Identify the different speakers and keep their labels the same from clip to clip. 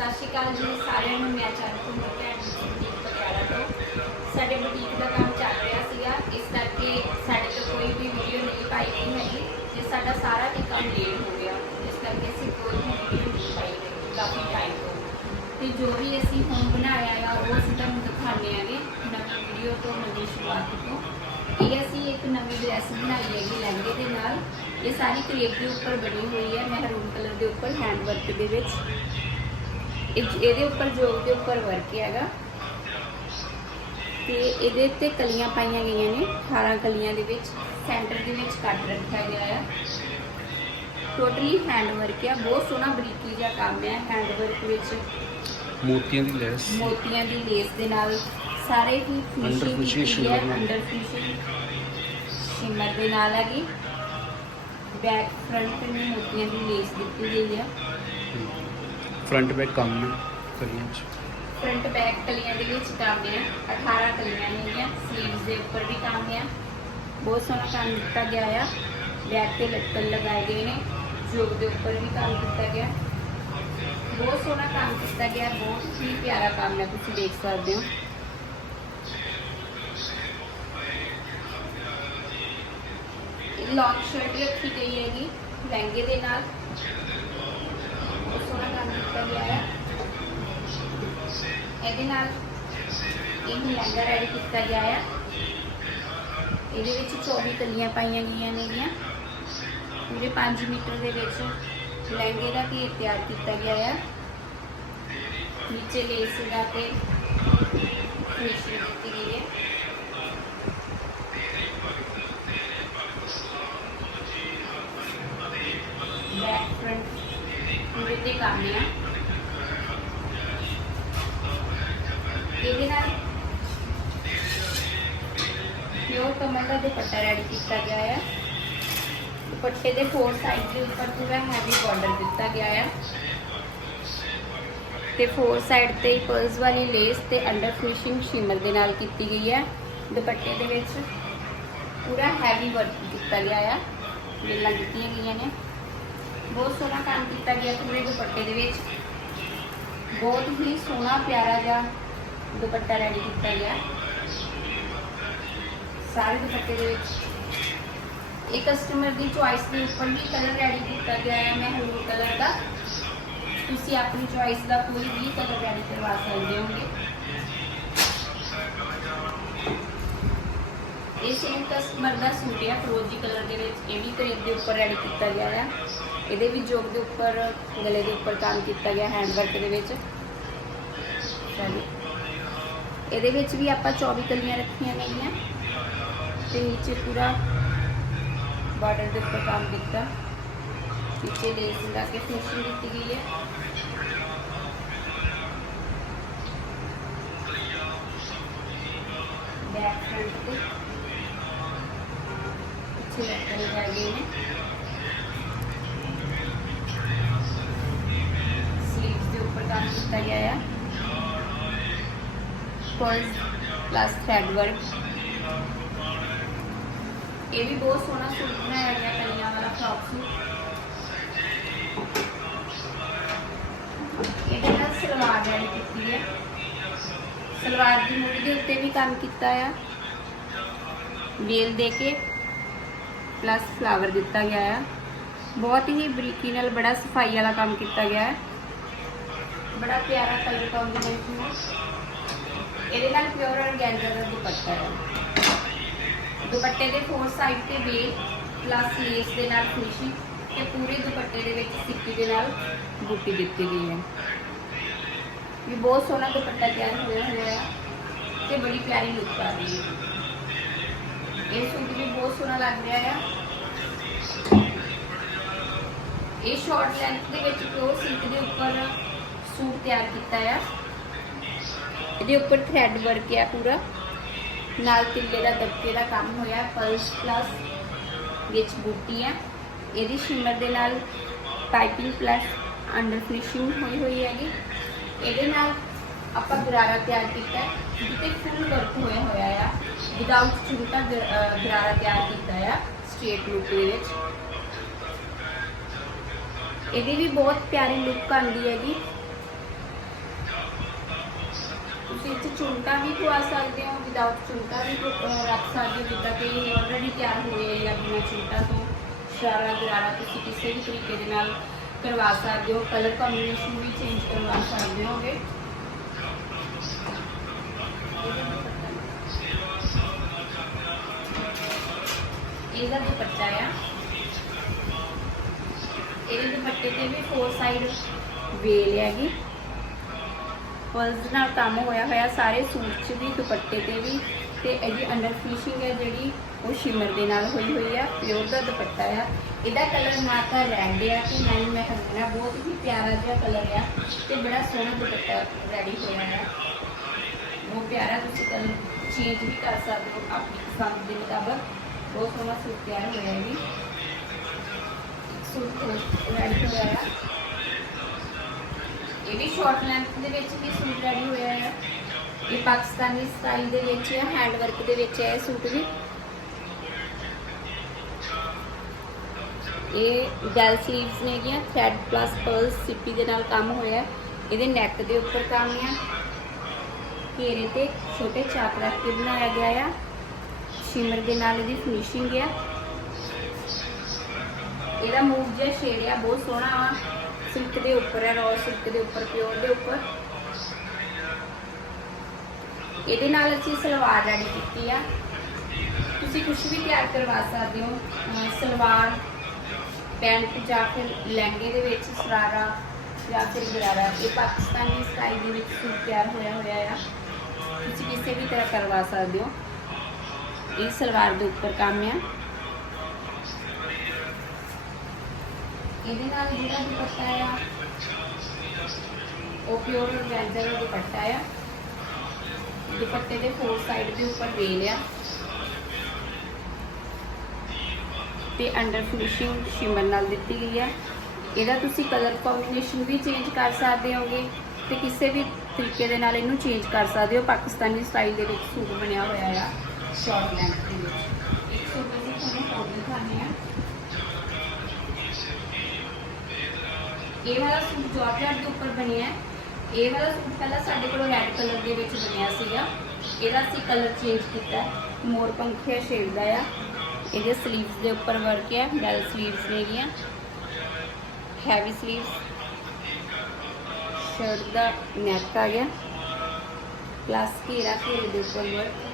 Speaker 1: ਸਤਿ ਸ਼੍ਰੀ ਅਕਾਲ ਜੀ ਸਾਰਿਆਂ ਨੂੰ, ਮੈਂ ਚਾਹਤ ਤੋਂ ਮੈਂ ਬੁਟੀਕ ਪਟਿਆਲਾ ਤੋਂ। ਸਾਡੇ ਬੁਟੀਕ ਦਾ ਕੰਮ ਚੱਲ ਰਿਹਾ ਸੀਗਾ, ਇਸ ਕਰਕੇ ਸਾਡੇ ਤੋਂ ਕੋਈ ਵੀ ਵੀਡੀਓ ਨਹੀਂ ਪਾਈ ਗਈ ਹੈਗੀ, ਤੇ ਸਾਡਾ ਸਾਰਾ ਹੀ ਕੰਮ ਲੇਟ ਹੋ ਗਿਆ। ਇਸ ਕਰਕੇ ਅਸੀਂ ਕੋਈ ਵੀ ਵੀਡੀਓ ਨਹੀਂ ਪਾਈ ਗਈ ਕਾਫੀ ਟਾਈਮ ਤੋਂ ਤੇ ਜੋ ਵੀ ਅਸੀਂ ਹੁਣ ਬਣਾਇਆ ਆ, ਉਹ ਅਸੀਂ ਤੁਹਾਨੂੰ ਦਿਖਾਉਂਦੇ ਆਂਗੇ, ਨਵੀਂ ਵੀਡੀਓ ਤੋਂ, ਨਵੀਂ ਸ਼ੁਰੂਆਤ ਤੋਂ। ਇਹ ਅਸੀਂ ਇੱਕ ਨਵੀਂ ਡਰੈਸ ਬਣਾਈ ਹੈਗੀ ਲਹਿੰਗੇ ਦੇ ਨਾਲ। ਇਹ ਸਾਰੀ ਕਰੇਪ ਦੇ ਉੱਪਰ ਬਣੀ ਹੋਈ ਹੈ, ਮਹਿਰੂਨ ਕਲਰ ਦੇ ਉੱਪਰ ਹੈਂਡ ਵਰਕ ਦੇ ਵਿੱਚ। ਇਹਦੇ ਉੱਪਰ ਜੋਗ ਦੇ ਉੱਪਰ ਵਰਕ ਹੈਗਾ। ਤੇ ਇਹਦੇ ਤੇ ਕਲੀਆਂ ਪਾਈਆਂ ਗਈਆਂ ਨੇ 18 ਕਲੀਆਂ ਦੇ ਵਿੱਚ ਸੈਂਟਰ ਦੇ ਵਿੱਚ ਕੱਟ ਰੱਖਿਆ ਗਿਆ ਹੈ ਟੋਟਲੀ ਹੈਂਡ ਵਰਕ ਹੈ ਬਹੁਤ ਸੋਹਣਾ ਬਰੀਕੀ ਜਿਹਾ ਕੰਮ ਹੈ ਹੈਂਡ ਵਰਕ ਵਿੱਚ।
Speaker 2: ਮੋਤੀਆਂ ਦੀ ਲੈਸ।
Speaker 1: ਮੋਤੀਆਂ ਦੀ ਲੇਸ ਦੇ ਨਾਲ ਸਾਰੇ ਹੀ ਫਿਨਿਸ਼ਿੰਗ
Speaker 2: shimmer ਨਾਲ।
Speaker 1: ਅੰਡਰ ਫਿਨਿਸ਼ਿੰਗ ਸ਼ਿਮਰ ਦੇ ਨਾਲ ਹੈਗੀ। ਬੈਕ ਫਰੰਟ ਨੂੰ ਮੋਤੀਆਂ ਦੀ ਲੇਸ ਦਿੱਤੀ ਗਈ ਹੈ
Speaker 2: ਫਰੰਟ ਬੈਕ ਕੰਮ ਹੈ ਕਲੀਆਂ ਚ
Speaker 1: ਫਰੰਟ ਬੈਕ ਕਲੀਆਂ ਦੇ ਵਿੱਚ ਕੰਮ ਹੈ 18 ਕਲੀਆਂ ਨੇਗੀਆਂ ਸਲੀਵਸ ਦੇ ਉੱਪਰ ਵੀ ਕੰਮ ਹੈ ਬਹੁਤ ਸੋਹਣਾ ਕੰਮ ਦਿੱਤਾ ਗਿਆ ਆ ਬੈਕ ਤੇ ਲਟਕਣ ਲਗਾਏ ਗਏ ਨੇ ਜੋਗ ਦੇ ਉੱਪਰ ਵੀ ਕੰਮ ਕੀਤਾ ਗਿਆ ਬਹੁਤ ਸੋਹਣਾ ਕੰਮ ਕੀਤਾ ਗਿਆ ਬਹੁਤ ਹੀ ਪਿਆਰਾ ਕੰਮ ਹੈ ਤੁਸੀਂ ਦੇਖ ਸਕਦੇ ਹੋ ਲੌਂਗ ਸ਼ਰਟ ਰੱਖੀ ਗਈ ਹੈਗੀ ਲਹਿੰਗੇ ਦੇ ਨਾਲ ਬਹੁਤ ਸੋਹਣਾ ਕੰਮ ਕੀਤਾ ਗਿਆ ਹੈ ਇਹਦੇ ਨਾਲ ਇਹ ਲਹਿੰਗਾ ਰੈਡੀ ਕੀਤਾ ਗਿਆ ਆ। ਇਹਦੇ ਵਿੱਚ 24 ਕਲੀਆਂ ਪਾਈਆਂ ਗਈਆਂ ਨੇਗੀਆਂ। ਪੂਰੇ 5 ਮੀਟਰ ਦੇ ਵਿੱਚ ਲਹਿੰਗੇ ਦਾ ਘੇਰ ਤਿਆਰ ਕੀਤਾ ਗਿਆ ਆ। ਨੀਚੇ ਲੇਸ ਲਗਾ ਕੇ ਫਿਨਿਸ਼ਿੰਗ ਦਿੱਤੀ ਗਈ ਹੈ ਬੈਕ ਫਰੰਟ ਪੂਰੇ ਤੇ ਕੰਮ ਹੈ ਇਹਦੇ ਨਾਲ ਪਿਓਰ ਕਮਲ ਦਾ ਦੁਪੱਟਾ ਰੈਡੀ ਕੀਤਾ ਗਿਆ ਹੈ ਦੁਪੱਟੇ ਦੇ ਫੋਰ ਸਾਈਡ ਦੇ ਉੱਪਰ ਪੂਰਾ ਹੈਵੀ ਬਾਰਡਰ ਦਿੱਤਾ ਗਿਆ ਹੈ ਤੇ ਫੋਰ ਸਾਈਡ ਤੇ ਪਰਲਸ ਵਾਲੀ ਲੇਸ ਤੇ ਅੰਡਰ ਫਿਨਿਸ਼ਿੰਗ ਸ਼ਿਮਰ ਦੇ ਨਾਲ ਕੀਤੀ ਗਈ ਹੈ ਦੁਪੱਟੇ ਦੇ ਵਿੱਚ ਪੂਰਾ ਹੈਵੀ ਵਰਕ ਕੀਤਾ ਗਿਆ ਹੈ ਬੇਲਾਂ ਦਿੱਤੀਆਂ ਗਈਆਂ ਨੇ। ਬਹੁਤ ਸੋਹਣਾ ਕੰਮ ਕੀਤਾ ਗਿਆ ਪੂਰੇ ਦੁਪੱਟੇ ਦੇ ਵਿੱਚ। ਬਹੁਤ ਹੀ ਸੋਹਣਾ, ਪਿਆਰਾ ਜਿਹਾ ਦੁਪੱਟਾ ਰੈਡੀ ਕੀਤਾ ਗਿਆ। ਸਾਰੇ ਦੁਪੱਟੇ ਦੇ ਵਿੱਚ। ਇਹ ਕਸਟਮਰ ਦੀ ਚੁਆਇਸ ਦੇ ਉੱਪਰ ਵੀ ਕਲਰ ਰੈਡੀ ਕੀਤਾ ਗਿਆ ਹੈ ਮੈਂ ਮਹਿਰੂਨ ਕਲਰ ਦਾ। ਤੁਸੀਂ ਆਪਣੀ ਚੁਆਇਸ ਦਾ ਕੋਈ ਵੀ ਕਲਰ ਰੈਡੀ ਕਰਵਾ ਸਕਦੇ ਹੋਗੇ। ਇਹ ਸੇਮ ਕਸਟਮਰ ਦਾ ਸੂਟ ਹੈ ਫਰੋਜ਼ੀ ਕਲਰ ਦੇ ਵਿੱਚ। ਇਹ ਵੀ ਕਰੇਪ ਦੇ ਉੱਪਰ ਰੈਡੀ ਕੀਤਾ ਗਿਆ ਹੈ। ਇਹਦੇ ਵੀ ਜੋਗ ਦੇ ਉੱਪਰ ਗਲੇ ਦੇ ਉੱਪਰ ਕੰਮ ਕੀਤਾ ਗਿਆ ਹੈਂਡ ਵਰਕ ਦੇ ਵਿੱਚ। ਇਹਦੇ ਵਿੱਚ ਵੀ ਆਪਾਂ 24 ਕਲੀਆਂ ਰੱਖੀਆਂ ਗਈਆਂ ਤੇ ਨੀਚੇ ਪੂਰਾ ਬਾਰਡਰ ਦੇ ਉੱਪਰ ਕੰਮ ਕੀਤਾ। ਨੀਚੇ ਲੇਸ ਲਗਾ ਕੇ ਫਿਨਿਸ਼ਿੰਗ ਦਿੱਤੀ ਗਈ ਹੈ। ਬੈਕ ਫਰੰਟ ਤੇ ਪਿੱਛੇ ਜਾਗੇ ਨੇ ਸਲੀਵਸ ਦੇ ਉੱਪਰ ਕੰਮ ਕੀਤਾ ਗਿਆ ਹੈ ਪਰਸ ਪਲੱਸ ਥ੍ਰੈਡ ਵਰਕ ਇਹ ਵੀ ਬਹੁਤ ਸੋਹਣਾ ਸੂਟ ਬਣਾਇਆ ਗਿਆ ਕਲੀਆਂ ਵਾਲਾ ਫਰੋਕ ਸੂਟ ਇਹਦੇ ਨਾਲ ਸਲਵਾਰ ਰੈਡੀ ਕੀਤੀ ਹੈ ਸਲਵਾਰ ਦੀ ਮੂਰੀ ਦੇ ਉੱਤੇ ਵੀ ਕੰਮ ਕੀਤਾ ਆ। ਵੇਲ ਦੇ ਕੇ ਪਲੱਸ ਫਲਾਵਰ ਦਿੱਤਾ ਗਿਆ ਆ। ਬਹੁਤ ਹੀ ਬਰੀਕੀ ਨਾਲ ਬੜਾ ਸਫ਼ਾਈ ਵਾਲਾ ਕੰਮ ਕੀਤਾ ਗਿਆ ਹੈ ਬੜਾ ਪਿਆਰਾ ਕਲਰ ਕੰਬੀਨੇਸ਼ਨ ਹੈ ਇਹਦੇ ਨਾਲ ਪਿਓਰ ਔਰਗੈਂਜਾ ਦਾ ਦੁਪੱਟਾ ਹੈ। ਦੁਪੱਟੇ ਦੇ ਫੋਰ ਸਾਈਡ ਤੇ ਵੇਲ ਪਲੱਸ ਲੇਸ ਦੇ ਨਾਲ ਫਿਨਿਸ਼ਿੰਗ ਤੇ ਪੂਰੇ ਦੁਪੱਟੇ ਦੇ ਵਿੱਚ ਸਿੱਪੀ ਦੇ ਨਾਲ ਬੂਟੀ ਦਿੱਤੀ ਗਈ ਹੈ। ਇਹ ਬਹੁਤ ਸੋਹਣਾ ਦੁਪੱਟਾ ਤਿਆਰ ਹੋਇਆ ਹੋਇਆ ਹੈ ਤੇ ਬੜੀ ਪਿਆਰੀ ਲੁੱਕ ਆ ਰਹੀ ਹੈ। ਇਹ ਸੂਟ ਵੀ ਬਹੁਤ ਸੋਹਣਾ ਲੱਗ ਰਿਹਾ ਹੈ। ਇਹ ਸ਼ਾਰਟ ਲੈਂਥ ਦੇ ਵਿੱਚ ਪਿਓਰ ਸਿਲਕ ਦੇ ਉੱਪਰ ਸੂਟ ਤਿਆਰ ਕੀਤਾ ਆ। ਇਹਦੇ ਉੱਪਰ ਥ੍ਰੈਡ ਵਰਕ ਹੈ ਪੂਰਾ। ਨਾਲ ਤਿੱਲੇ ਦਾ ਦਬਕੇ ਦਾ ਕੰਮ ਹੋਇਆ ਪਲਸ ਪਲੱਸ ਵਿੱਚ ਬੂਟੀ ਹੈ ਇਹਦੀ ਸ਼ਿਮਰ ਦੇ ਨਾਲ ਪਾਈਪਿੰਗ ਪਲੱਸ ਅੰਡਰ ਫਿਨਿਸ਼ਿੰਗ ਹੋਈ ਹੋਈ ਹੈਗੀ। ਇਹਦੇ ਨਾਲ ਆਪਾਂ ਗਰਾਰਾ ਤਿਆਰ ਕੀਤਾ। ਹੈ ਜਿੱਤੇ ਫੁੱਲ ਵਰਕ ਹੋਇਆ ਹੋਇਆ ਆ। ਵਿਦਆਊਟ ਚੁੰਟਾ ਗਰਾਰਾ ਤਿਆਰ ਕੀਤਾ ਆ ਸਟ੍ਰੇਟ ਲੁੱਕ ਦੇ ਵਿੱਚ। ਇਹਦੀ ਵੀ ਬਹੁਤ ਪਿਆਰੀ ਲੁੱਕ ਆਉਂਦੀ ਹੈਗੀ। ਚੁੰਟਾ ਵੀ ਪਵਾ ਸਕਦੇ ਹੋ ਵਿਦਆਊਟ ਚੁੰਟਾ ਵੀ ਅਹ, ਰੱਖ ਸਕਦੇ ਹੋ ਜਿੱਦਾਂ ਕਿ ਆਲਰੇਡੀ ਤਿਆਰ ਹੋਏ ਆ ਜਾਂ ਬਿਨਾਂ ਚੁੰਟਾ ਤੋਂ ਸ਼ਰਾਰਾ ਗਰਾਰਾ ਤੁਸੀਂ ਕਿਸੇ ਵੀ ਤਰੀਕੇ ਦੇ ਨਾਲ ਕਰਵਾ ਸਕਦੇ ਹੋ ਕਲਰ ਕੰਬੀਨੇਸ਼ਨ ਵੀ ਚੇਂਜ ਕਰਵਾ ਸਕਦੇ ਹੋਗੇ। ਇਹਦਾ ਦੁਪੱਟਾ ਆ। ਇਹਦੇ ਦੁਪੱਟੇ ਤੇ ਵੀ ਫੋਰ ਸਾਈਡ ਵੇਲ ਹੈਗੀ। ਫਲਸ ਨਾਲ ਕੰਮ ਹੋਇਆ ਹੋਇਆ, ਸਾਰੇ ਸੂਟ 'ਚ ਵੀ, ਦੁਪੱਟੇ ਤੇ ਵੀ, ਤੇ ਇਹਦੀ ਅੰਡਰ ਫਿਨਿਸ਼ਿੰਗ ਹੈ ਜਿਹੜੀ, ਉਹ ਸ਼ਿਮਰ ਦੇ ਨਾਲ ਹੋਈ ਹੋਈ ਆ ਪਿਓਰ ਦਾ ਦੁਪੱਟਾ ਆ। ਇਹਦਾ ਕਲਰ ਮਾਤਾ ਤਾਂ ਆ, ਤੇ ਨਾ ਹੀ ਮਹਿਰੂਨ ਆ ਬਹੁਤ ਹੀ ਪਿਆਰਾ ਜਿਹਾ ਕਲਰ ਆ, ਤੇ ਬੜਾ ਸੋਹਣਾ ਦੁਪੱਟਾ ਰੈਡੀ ਹੋਇਆ ਆ। ਬਹੁਤ ਪਿਆਰਾ ਤੁਸੀਂ ਕਲਰ ਚੇਂਜ ਵੀ ਕਰ ਸਕਦੇ ਹੋ ਆਪਣੀ ਪਸੰਦ ਦੇ ਮੁਤਾਬਕ। ਬਹੁਤ ਸੋਹਣਾ ਸੂਟ ਤਿਆਰ ਹੋਇਆ ਜੀ। ਸੂਟ ਰੈਡੀ ਹੋਇਆ ਆ। ਇਹ ਵੀ ਸ਼ਾਰਟ ਲੈਂਥ ਦੇ ਵਿੱਚ ਵੀ ਸੂਟ ਰੈਡੀ ਹੋਇਆ ਹੈ। ਇਹ ਪਾਕਿਸਤਾਨੀ ਸਟਾਈਲ ਦੇ ਵਿੱਚ ਹੈ ਹੈਂਡ ਵਰਕ ਦੇ ਵਿੱਚ ਹੈ ਸੂਟ ਵੀ। ਇਹ ਡੈਲ ਸਲੀਵਸ ਨੇ ਗਿਆ ਥ੍ਰੈਡ ਪਲੱਸ ਪਰਲ ਸਿੱਪੀ ਦੇ ਨਾਲ ਕੰਮ ਹੋਇਆ ਇਹਦੇ ਨੈਕ ਦੇ ਉੱਪਰ ਕੰਮ ਆ ਘੇਰੇ ਤੇ ਛੋਟੇ ਚਾਪ ਰੱਖ ਕੇ ਬਣਾਇਆ ਗਿਆ ਆ। ਸ਼ਿਮਰ ਦੇ ਨਾਲ ਇਹਦੀ ਫਿਨਿਸ਼ਿੰਗ ਆ। ਇਹਦਾ ਮੂਵ ਜਿਹਾ ਸ਼ੇਡ ਆ, ਬਹੁਤ ਸੋਹਣਾ ਆ। ਸਿਲਕ ਦੇ ਉੱਪਰ ਹੈ, ਰॉ ਸਿਲਕ ਦੇ ਉੱਪਰ, ਪਿਓਰ ਦੇ ਉੱਪਰ। ਇਹਦੇ ਨਾਲ ਅਸੀਂ ਸਲਵਾਰ ਰੈਡੀ ਕੀਤੀ ਆ। ਤੁਸੀਂ ਕੁਝ ਵੀ ਤਿਆਰ ਕਰਵਾ ਸਕਦੇ ਹੋ ਸਲਵਾਰ, ਪੈਂਟ ਜਾਂ ਫਿਰ ਲਹਿੰਗੇ ਦੇ ਵਿੱਚ ਸਰਾਰਾ ਜਾਂ ਫਿਰ ਗਰਾਰਾ ਇਹ ਪਾਕਿਸਤਾਨੀ ਸਟਾਈਲ ਦੇ ਵਿੱਚ ਸੂਟ ਤਿਆਰ ਹੋਇਆ ਹੋਇਆ ਆ। ਤੁਸੀਂ ਕਿਸੇ ਵੀ ਤਰ੍ਹਾਂ ਕਰਵਾ ਸਕਦੇ ਹੋ। ਇਹ ਸਲਵਾਰ ਦੇ ਉੱਪਰ ਕੰਮ ਆ। ਇਹਦੇ ਨਾਲ ਜਿਹੜਾ ਦੁਪੱਟਾ ਆ, ਉਹ ਪਿਓਰ ਔਰਗੈਂਜ਼ਾ ਦਾ ਦੁਪੱਟਾ ਆ। ਦੁਪੱਟੇ ਦੇ ਫੋਰ ਸਾਈਡ ਦੇ ਉੱਪਰ ਵੇਲ ਆ। ਤੇ ਅੰਡਰ ਫਿਨਿਸ਼ਿੰਗ ਸ਼ਿਮਰ ਨਾਲ ਦਿੱਤੀ ਗਈ ਆ। ਇਹਦਾ ਤੁਸੀਂ ਕਲਰ ਕੰਬੀਨੇਸ਼ਨ ਵੀ ਚੇਂਜ ਕਰ ਸਕਦੇ ਹੋਗੇ ਤੇ ਕਿਸੇ ਵੀ ਤਰੀਕੇ ਦੇ ਨਾਲ ਇਹਨੂੰ ਚੇਂਜ ਕਰ ਸਕਦੇ ਹੋ। ਪਾਕਿਸਤਾਨੀ ਸਟਾਈਲ ਦੇ ਵਿੱਚ ਸੂਟ ਬਣਿਆ ਹੋਇਆ ਆ ਸ਼ਾਰਟ ਲੈਂਥ ਦੇ ਵਿੱਚ। ਇਹ ਵਾਲਾ ਸੂਟ ਜਾਰਜਟ ਦੇ ਉੱਪਰ ਬਣਿਆ ਹੈ, ਇਹ ਵਾਲਾ ਸੂਟ ਪਹਿਲਾਂ ਸਾਡੇ ਕੋਲ ਰੈੱਡ ਕਲਰ ਦੇ ਵਿੱਚ ਬਣਿਆ ਸੀਗਾ। ਇਹਦਾ ਅਸੀਂ ਕਲਰ ਚੇਂਜ ਕੀਤਾ ਹੈ। ਮੋਰ ਪੰਖੀਆ ਸ਼ੇਡ ਦਾ ਆ। ਇਹਦੇ ਸਲੀਵਸ ਦੇ ਉੱਪਰ ਵਰਕ ਹੈ ਡਲ ਸਲੀਵਸ ਨੇਗੀਆਂ ਹੈਵੀ ਸਲੀਵਸ ਸ਼ਰਟ ਦਾ ਨੈਕ ਆ ਗਿਆ। ਪਲੱਸ ਘੇਰਾ ਘੇਰੇ ਦੇ ਉੱਪਰ ਵਰਕ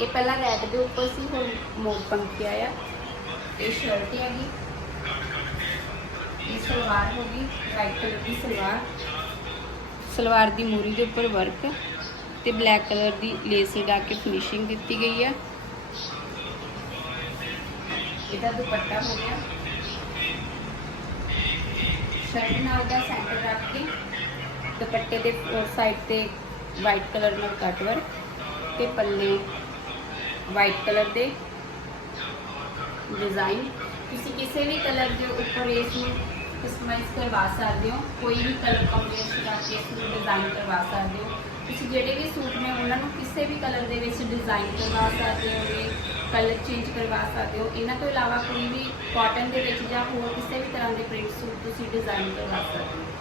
Speaker 1: ਇਹ ਪਹਿਲਾਂ ਰੈੱਡ ਦੇ ਉੱਪਰ ਸੀ, ਹੁਣ ਮੋਰ ਪੰਖੀਆ ਆ। ਇਹ ਸ਼ਰਟ ਹੈਗੀ। ਇਹ ਸਲਵਾਰ ਹੋ ਵਾਈਟ ਕਲਰ ਦੀ ਸਲਵਾਰ। ਸਲਵਾਰ ਦੀ ਮੂਰੀ ਦੇ ਉੱਪਰ ਵਰਕ ਤੇ ਬਲੈਕ ਕਲਰ ਦੀ ਲੇਸ ਲਗਾ ਕੇ ਫਿਨਿਸ਼ਿੰਗ ਦਿੱਤੀ ਗਈ ਹੈ। ਇਹਦਾ ਦੁਪੱਟਾ ਹੋ ਗਿਆ। ਸ਼ਰਟ ਨਾਲ ਦਾ ਸੈਂਟਰ ਰੱਖ ਕੇ ਦੁਪੱਟੇ ਦੇ ਸਾਈਡ ਤੇ ਵਾਈਟ ਕਲਰ ਨਾਲ ਕਟ ਵਰਕ ਤੇ ਪੱਲੇ ਵਾਈਟ ਕਲਰ ਦੇ ਡਿਜ਼ਾਈਨ ਤੁਸੀਂ ਕਿਸੇ ਵੀ ਕਲਰ ਦੇ ਉੱਪਰ ਇਸ ਨੂੰ ਕਸਟਮਾਈਜ਼ ਕਰਵਾ ਸਕਦੇ ਹੋ। ਕੋਈ ਵੀ ਕਲਰ ਕੰਬੀਨੇਸ਼ਨ ਕਰਕੇ ਇਸ ਨੂੰ ਡਿਜ਼ਾਈਨ ਕਰਵਾ ਸਕਦੇ ਹੋ। ਤੁਸੀਂ ਜਿਹੜੇ ਵੀ ਸੂਟ ਨੇ, ਉਹਨਾਂ ਨੂੰ ਕਿਸੇ ਵੀ ਕਲਰ ਦੇ ਵਿੱਚ ਡਿਜ਼ਾਈਨ ਕਰਵਾ ਸਕਦੇ ਹੋਗੇ ਕਲਰ ਚੇਂਜ ਕਰਵਾ ਸਕਦੇ ਹੋ। ਇਹਨਾਂ ਤੋਂ ਇਲਾਵਾ ਕੋਈ ਵੀ ਕਾਟਨ ਦੇ ਵਿੱਚ ਜਾਂ ਹੋਰ ਕਿਸੇ ਵੀ ਤਰ੍ਹਾਂ ਦੇ ਪ੍ਰਿੰਟ ਸੂਟ ਤੁਸੀਂ ਡਿਜ਼ਾਈਨ ਕਰਵਾ ਸਕਦੇ ਹੋ।